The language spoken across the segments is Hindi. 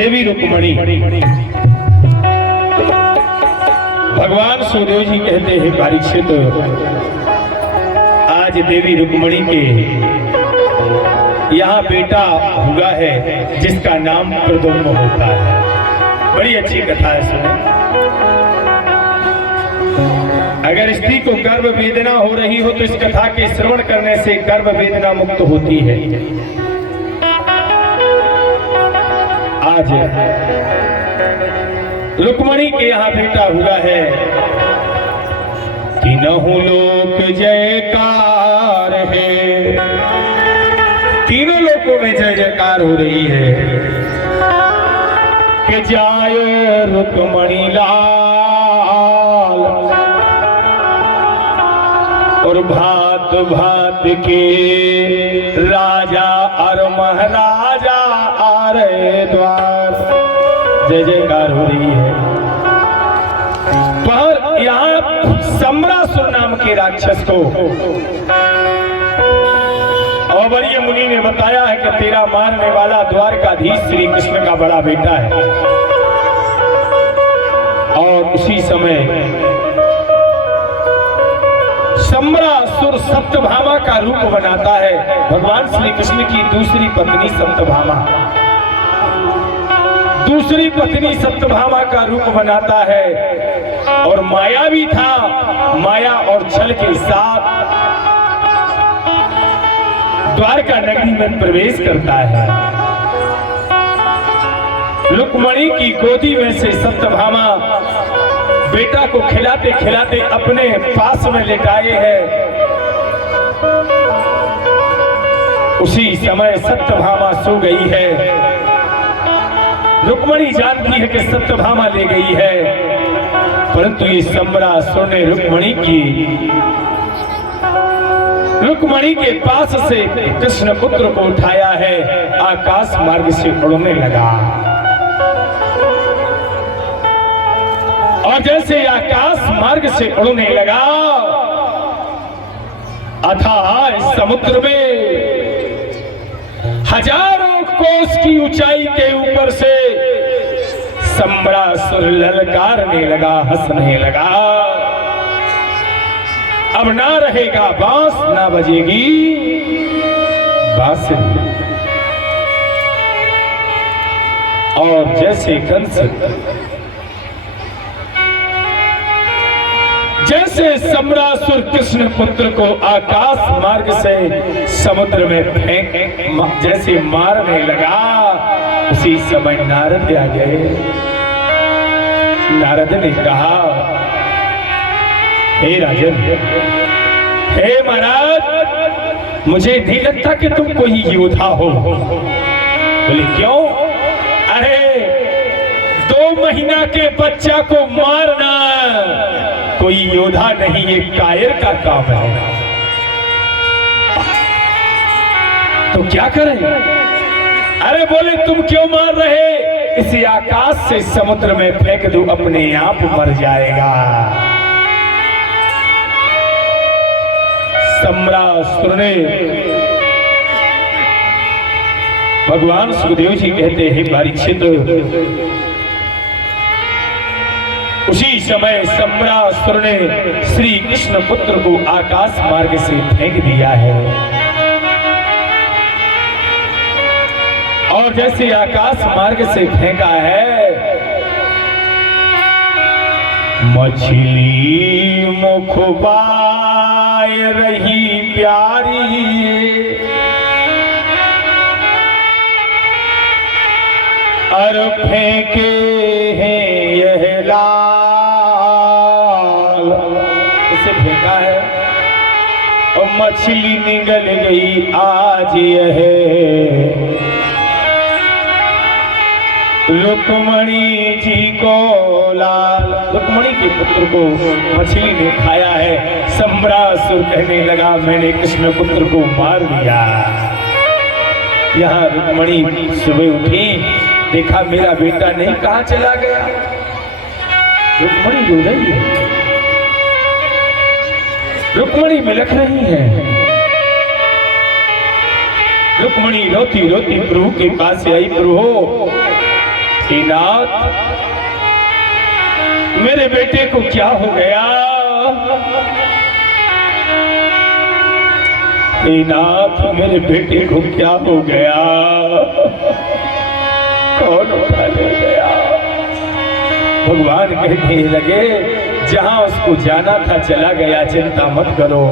देवी रुक्मणी। भगवान सुखदेव जी कहते हैं परीक्षित, आज देवी रुक्मणी के यहाँ बेटा हुआ है जिसका नाम प्रद्युम्न होता है। बड़ी अच्छी कथा है, सुने। अगर स्त्री को गर्भ वेदना हो रही हो तो इस कथा के श्रवण करने से गर्भ वेदना मुक्त होती है। आज रुक्मणी के यहाँ बेटा हुआ है। तीनों लोक जयकार है, तीनों लोकों में जय जयकार हो रही है कि जाय रुक्मणी लाल, और भात भात के राजा और महाराजा आ रहे द्वार। जय जयकार हो रही है। पर यहाँ सम्रासुर नाम के राक्षस को अवरीय मुनि ने बताया है कि तेरा मारने वाला द्वारकाधीश श्री कृष्ण का बड़ा बेटा है। और उसी समय सम्रासुर सप्तभामा का रूप बनाता है। भगवान श्री कृष्ण की दूसरी पत्नी सप्तभामा, दूसरी पत्नी सप्तभामा का रूप बनाता है और माया भी था। माया और छल के साथ द्वारका नगरी में प्रवेश करता है। रुक्मणी की गोदी में से सप्तभामा बेटा को खिलाते खिलाते अपने पास में लेटाए है। उसी समय सप्तभामा सो गई है। रुक्मणी जानती है कि सप्तभामा ले गई है, परंतु ये सम्रासुर ने रुक्मणी के पास से कृष्ण पुत्र को उठाया है, आकाश मार्ग से उड़ने लगा। और जैसे आकाश मार्ग से उड़ने लगा, अथाह समुद्र में हजारों कोस की ऊंचाई के ऊपर से सम्रासुर ललकारने लगा, हंसने लगा। अब ना रहेगा बांस, ना बजेगी बांसुरी। और जैसे सम्रासुर कृष्ण पुत्र को आकाश मार्ग से समुद्र में फेंक जैसे मारने लगा, उसी समय नारद आ गए। नारद ने कहा, हे राजन, हे महाराज, मुझे नहीं लगता कि तुम कोई योद्धा हो। बोले क्यों? अरे 2 महीना के बच्चा को मारना कोई योद्धा नहीं, ये कायर का काम है। तो क्या करें? अरे बोले तुम क्यों मार रहे? इसी आकाश से समुद्र में फेंक दो, अपने आप मर जाएगा। सम्रासुर ने, भगवान सुखदेव जी कहते हैं परीक्षित, उसी समय सम्रासुर ने श्री कृष्ण पुत्र को आकाश मार्ग से फेंक दिया है। और जैसे आकाश मार्ग से फेंका है, मछली मुखबाय रही प्यारी, और फेंके हैं यह लाल। इसे फेंका है और मछली निगल गई आज यह रुक्मणी जी को लाल। रुक्मणी के पुत्र को मछली ने खाया है। सम्रासुर कहने लगा, मैंने कृष्ण पुत्र को मार दिया। यहाँ रुक्मणी सुबह उठी, देखा मेरा बेटा नहीं, कहाँ चला गया। रुक्मणी रो रही है, रुक्मणी मिलख रही है। रुक्मणी रोती रोती प्रभु के पास आई, प्रभु हे नाथ, मेरे बेटे को क्या हो गया? हे नाथ, मेरे बेटे को क्या हो गया? कौन उठा ले गया? भगवान कहने लगे, जहां उसको जाना था चला गया, चिंता मत करो।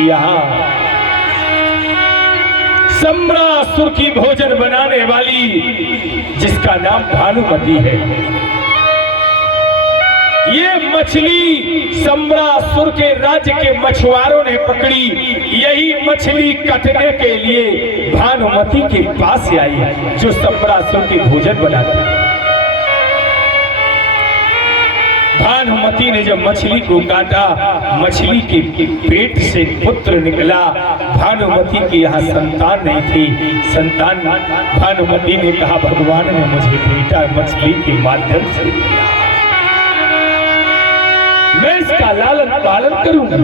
यहाँ सम्रासुर की भोजन बनाने वाली, जिसका नाम भानुमति है, ये मछली सम्रासुर के राज्य के मछुआरों ने पकड़ी। यही मछली कटने के लिए भानुमति के पास से आई, जो सम्रासुर के भोजन बनाती है। भानुमति ने जब मछली को काटा, मछली के पेट से पुत्र निकला। भानुमति की यहाँ संतान नहीं थी। संतान भानुमति ने कहा, भगवान ने मुझे बेटा मछली के माध्यम से दिया, मैं इसका लालन पालन करूंगा।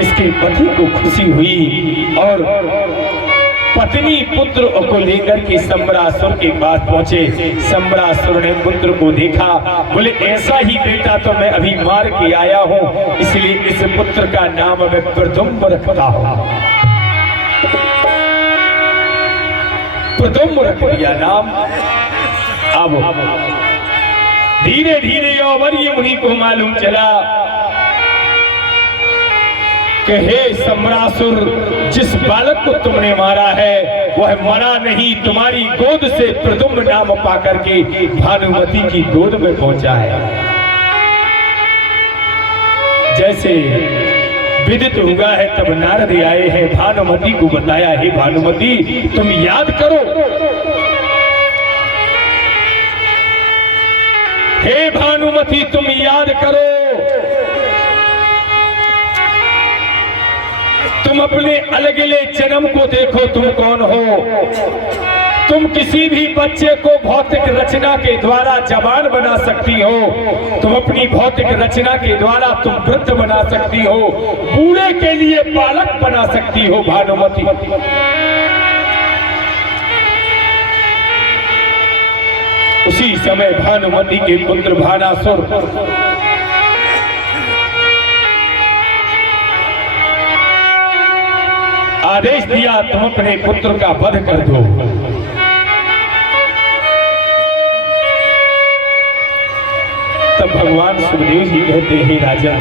इसके पति को खुशी हुई और पत्नी पुत्र को लेकर के सम्रासुर के पास पहुंचे। सम्रासुर ने पुत्र को देखा, बोले ऐसा ही बेटा तो मैं अभी मार के आया हूं, इसलिए इस पुत्र का नाम मैं प्रद्युम्न रखता हूं। प्रद्युम्न रख दिया नाम। अब धीरे धीरे यौवर्य मुनि को मालूम चला कि हे सम्रासुर, जिस बालक को तुमने मारा है वह मरा नहीं, तुम्हारी गोद से प्रद्युम्न नाम पाकर के भानुमति की गोद में पहुंचा है। जैसे विदित हुआ है तब नारद आए हैं, भानुमति को बताया, हे भानुमति तुम याद करो, हे भानुमति तुम याद करो, तुम अपने अलगले जन्म को देखो, तुम कौन हो। तुम किसी भी बच्चे को भौतिक रचना के द्वारा जवान बना सकती हो, तुम अपनी भौतिक रचना के द्वारा तुम वृद्ध बना सकती हो, बूढ़े के लिए बालक बना सकती हो भानुमति। उसी समय भानुमति के पुत्र भानासुर आदेश दिया, तुम अपने पुत्र का वध कर दो। तब भगवान सुखदेव जी कहते हैं, राजन,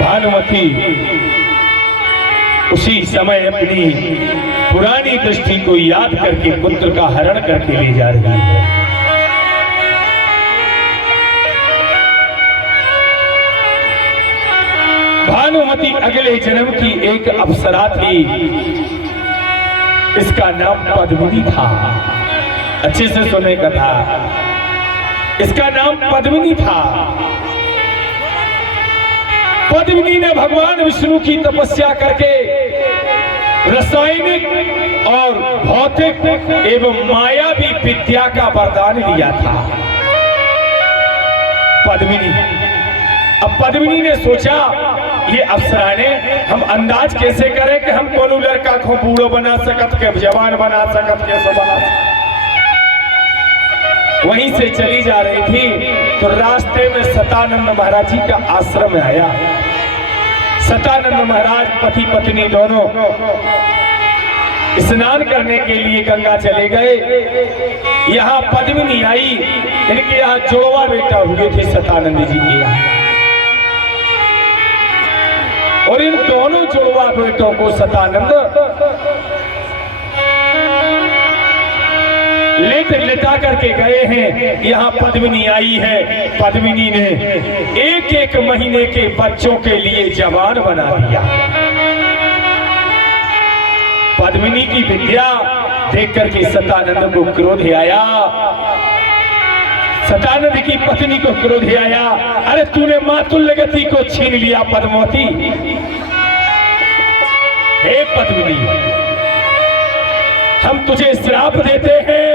भानुमति उसी समय अपनी पुरानी दृष्टि को याद करके पुत्र का हरण करके ले जा रही है। भानुमति अगले जन्म की एक अप्सरा थी, इसका नाम पद्मिनी था। अच्छे से सुने कथा, इसका नाम पद्मिनी था। पद्मिनी ने भगवान विष्णु की तपस्या करके रासायनिक और भौतिक एवं मायावी विद्या का वरदान लिया था। पद्मिनी, अब पद्मिनी ने सोचा, ये अप्सरा ने हम अंदाज कैसे करें कि हम कोनो लड़का को बूढ़ो बना सकत के, जवान बना सकत के, सो बना। वहीं से चली जा रही थी तो रास्ते में सतानंद महाराज जी का आश्रम आया। सतानंद महाराज पति पत्नी दोनों स्नान करने के लिए गंगा चले गए। यहाँ पद्मिनी आई, इनके यहाँ जुड़वा बेटा हुए थे सतानंद जी के यहाँ, और इन दोनों जुड़वा बेटों को सतानंद लेटा करके गए हैं। यहाँ पद्मिनी आई है, पद्मिनी ने एक एक महीने के बच्चों के लिए जवान बना दिया। पद्मिनी की विद्या देख करके सतानंद को क्रोध आया। सतानंद की पत्नी को क्रोध आया, अरे तूने मातुल्य गति को छीन लिया पद्मावती। हे पद्मिनी, हम तुझे श्राप देते हैं,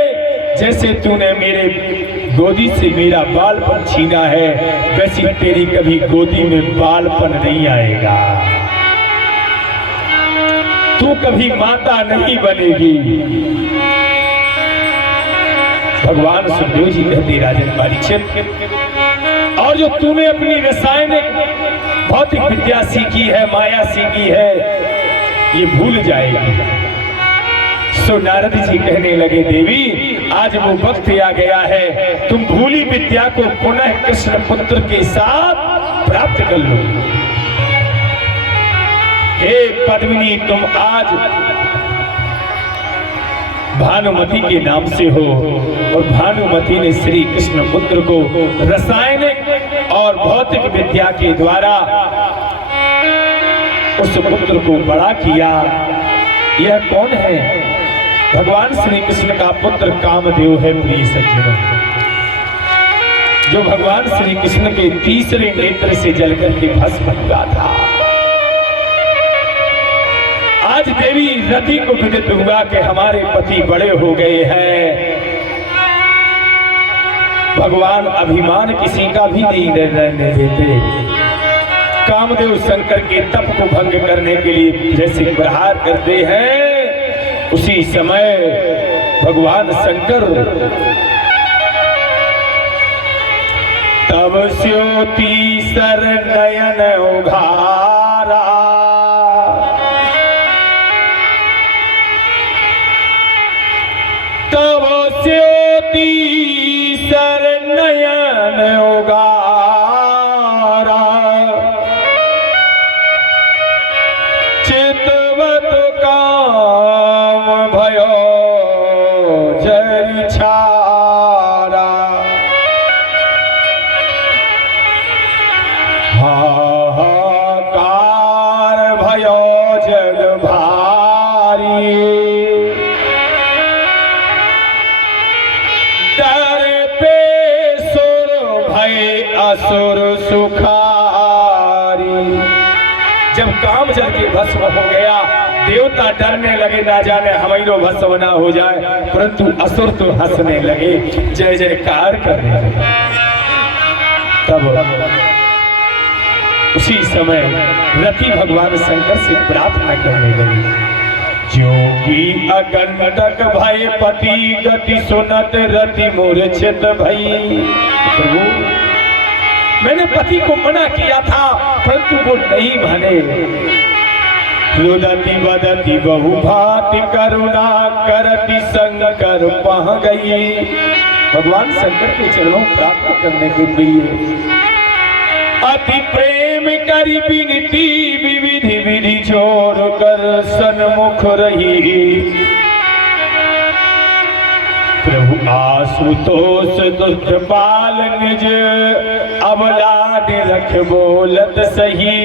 जैसे तूने मेरे गोदी से मेरा बालपन छीना है, वैसी तेरी कभी गोदी में बालपन नहीं आएगा। तू कभी माता नहीं बनेगी। भगवान सुखदेव जी कहते राजन परीक्षित, और जो तूने अपनी रासायनिक भौतिक विद्या सीखी है, माया सीखी है, ये भूल जाएगी। सो नारद जी कहने लगे देवी आज वो वक्त आ गया है, तुम भूली विद्या को पुनः कृष्ण पुत्र के साथ प्राप्त कर लो। हे पद्मिनी तुम आज भानुमति के नाम से हो, और भानुमति ने श्री कृष्ण पुत्र को रासायनिक और भौतिक विद्या के द्वारा उस पुत्र को बड़ा किया। यह कौन है? भगवान श्री कृष्ण का पुत्र कामदेव है प्रिय सज्जनों, जो भगवान श्री कृष्ण के तीसरे नेत्र से जलकर के भस्म हुआ था। आज देवी रति को विदित हुआ कि हमारे पति बड़े हो गए हैं। भगवान अभिमान किसी का भी नहीं रहने देते। कामदेव शंकर के तप को भंग करने के लिए जैसे प्रहार करते हैं, उसी समय भगवान शंकर तब स्योति सर नयन उघारा, तब स्योति सर नयन उघारा, चितवत काम भयो जरि छारा, हाहाकार भयो जग भारी, डर पे सुर भय असुर सुखारी। जब काम जल के भस्म हो गया, देवता डरने लगे ना जाने हमारो भस्म ना हो जाए, परंतु असुर तो हंसने लगे, जय जयकार करने लगे। तब उसी समय रति भगवान शंकर से प्रार्थना करने लगी, जोगी अगंडक भय पति गति सुनत रति मूर्छित भई। प्रभु मैंने पति को मना किया था, परंतु वो नहीं माने। रुदति बदति बहु भांति करुणा करति शंकर पह गई। भगवान शंकर के चरणों प्रार्थना करने के लिए अति प्रेम करी विनती विविधि विधि जोर कर सन्मुख रही। प्रभु आशुतोष दुष्टपाल निज अवलाद रख बोलत सही।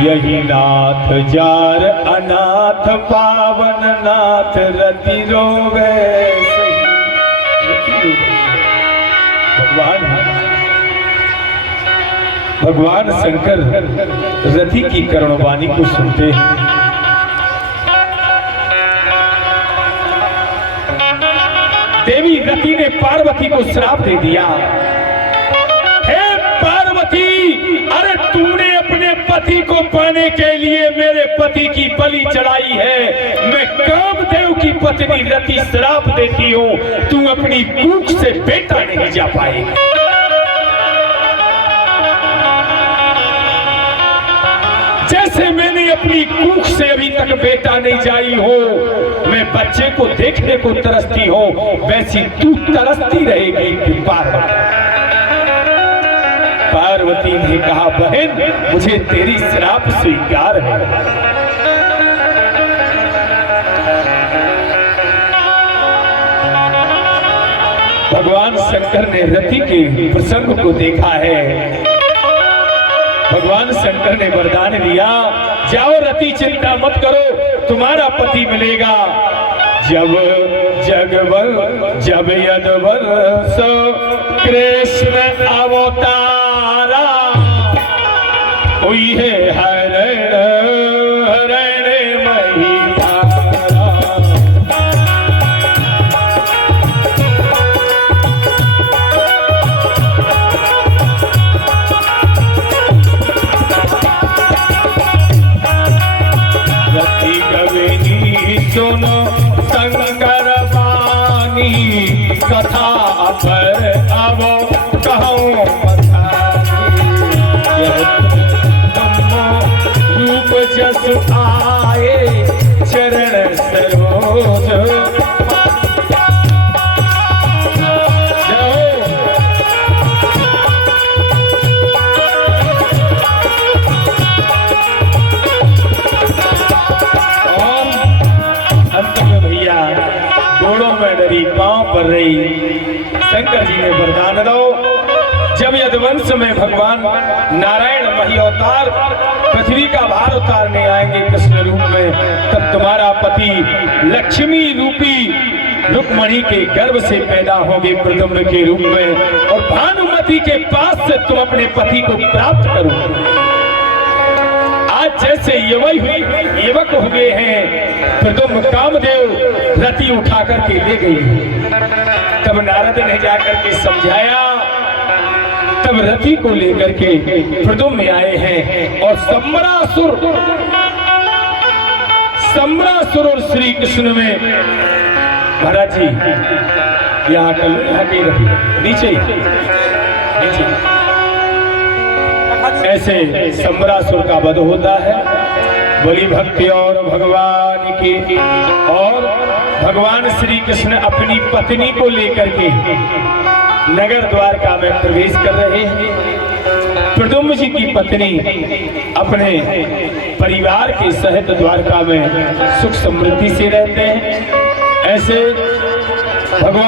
यही नाथ जार अनाथ पावन नाथ रति रोवे सही। भगवान शंकर रति की करुणवाणी को सुनते हैं। देवी रति ने पार्वती को श्राप दे दिया, हे पार्वती, अरे तूने अपने पति को पाने के लिए मेरे पति की बलि चढ़ाई है। मैं कामदेव की पत्नी रति श्राप देती हूँ, तू अपनी कूख से बेटा नहीं जा पाएगा। जैसे मैंने अपनी कूख से अभी तक बेटा नहीं जाई हो, मैं बच्चे को देखने को तरसती हो, वैसी तू तरसती रहेगी पार्वती। पार्वती ने कहा, बहन मुझे तेरी श्राप स्वीकार है। भगवान शंकर ने रति के प्रसंग को देखा है। भगवान शंकर ने वरदान दिया, जाओ रति चिंता मत करो, तुम्हारा पति मिलेगा। जब जगबल जब यदबल सो कृष्ण अवतारा, हुई है हरण हरण महिमा। सरोज आए चरण सरोज। अंत में भैया घोड़ों में डरी पांव पर रही, शंकर जी ने वरदान दो, जब यदुवंश में भगवान नारायण मही अवतार पृथ्वी का भार उतारने आएंगे कृष्ण रूप में, तब तुम्हारा पति लक्ष्मी रूपी रुक्मणी के गर्भ से पैदा होंगे प्रद्युम्न के रूप में, और भानुमति के पास से तुम अपने पति को प्राप्त करो। आज जैसे युवक हो गए हैं, प्रद्युम्न कामदेव रति उठा करके ले गई। तब नारद ने जाकर के समझाया, तब रति को लेकर के प्रद्युम्न आए हैं, और सम्रासुर और श्री कृष्ण में महाराज जी यहाँ के नीचे ऐसे सम्रासुर का वध होता है। बलि भक्ति और भगवान की, और भगवान श्री कृष्ण अपनी पत्नी को लेकर के नगर द्वारका में प्रवेश कर रहे हैं। प्रद्युम्न जी की पत्नी अपने परिवार के सहित द्वारका में सुख समृद्धि से रहते हैं। ऐसे भगवान